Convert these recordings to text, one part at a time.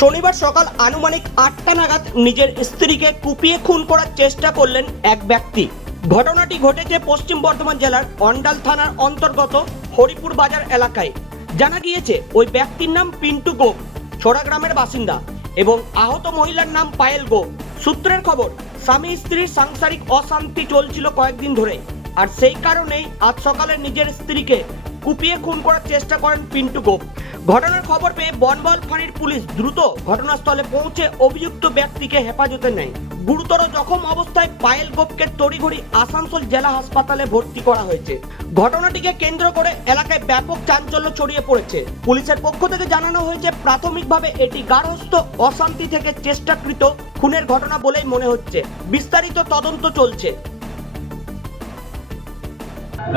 শনিবার সকাল আনুমানিক 8টা নাগাদ নিজের স্ত্রীকে কুপিয়ে খুন করার চেষ্টা করলেন এক ব্যক্তি। ঘটনাটি ঘটেছে পশ্চিম বর্ধমান জেলার অন্ডাল থানার অন্তর্গত হরিপুর বাজার এলাকায়। জানা গিয়েছে ওই ব্যক্তির নাম পিন্টু গোপ, ছোড়া গ্রামের বাসিন্দা এবং আহত মহিলার নাম পায়েল গোপ। সূত্রের খবর, স্বামী স্ত্রীর সাংসারিক অশান্তি চলছিল কয়েকদিন ধরে, আর সেই কারণেই আজ সকালে নিজের স্ত্রীকে কুপিয়ে খুন করার চেষ্টা করেন পিন্টু গোপ। ঘটনার খবর পেয়ে বনবল ফাঁড়ির পুলিশ দ্রুত ঘটনাস্থলে পৌঁছে অভিযুক্ত ব্যক্তিকে হেফাজতে নেয়। গুরুতর জখম অবস্থায় পায়েল গোপকে তড়িঘড়ি আসানসোল জেলা হাসপাতালে ভর্তি করা হয়েছে। ঘটনাটিকে কেন্দ্র করে এলাকায় ব্যাপক চাঞ্চল্য ছড়িয়ে পড়েছে। পুলিশের পক্ষ থেকে জানানো হয়েছে, প্রাথমিকভাবে এটি গার্হস্থ্য অশান্তি থেকে চেষ্টাকৃত খুনের ঘটনা বলেই মনে হচ্ছে। বিস্তারিত তদন্ত চলছে।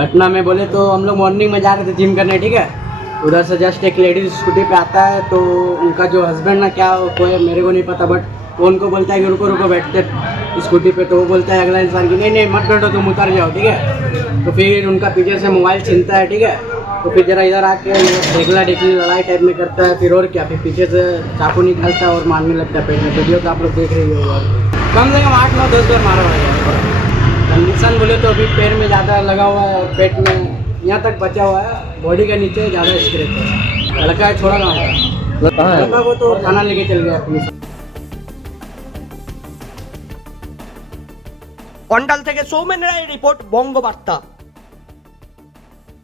घटना में बोले तो हम लोग मॉर्निंग में जा रहे थे जिम करने, ठीक है। उधर से जस्ट एक लेडीज स्कूटी पे आता है, तो उनका जो हस्बैंड ना क्या कोई मेरे को नहीं पता, बट वो उनको बोलता है कि रुको रुको बैठते स्कूटी पे, तो वो बोलता है अगला इंसान की नहीं नहीं मत बैठो, तुम उतर जाओ, ठीक है। तो फिर उनका पीछे से मोबाइल छीनता है, ठीक है। तो फिर जरा इधर आके ढेकला ढेकली लड़ाई टाइप में करता है, फिर और क्या, फिर पीछे से चाकू निकालता है और मारने लगता है पेट में। वीडियो तो आप लोग देख रही हो, कम से कम 8 9 10 बार मारा हुआ है। कंडीशन बोले तो अभी पैर में ज़्यादा लगा हुआ है और पेट में यहाँ तक बचा हुआ है, बॉडी के नीचे ज़्यादा स्क्रैच है। लड़का है, छोड़ा गाँव है, लड़का को तो थाना लेके चल गया पुलिस। অন্ডাল থেকে সৌমেন রায়ের রিপোর্ট, বঙ্গবার্তা।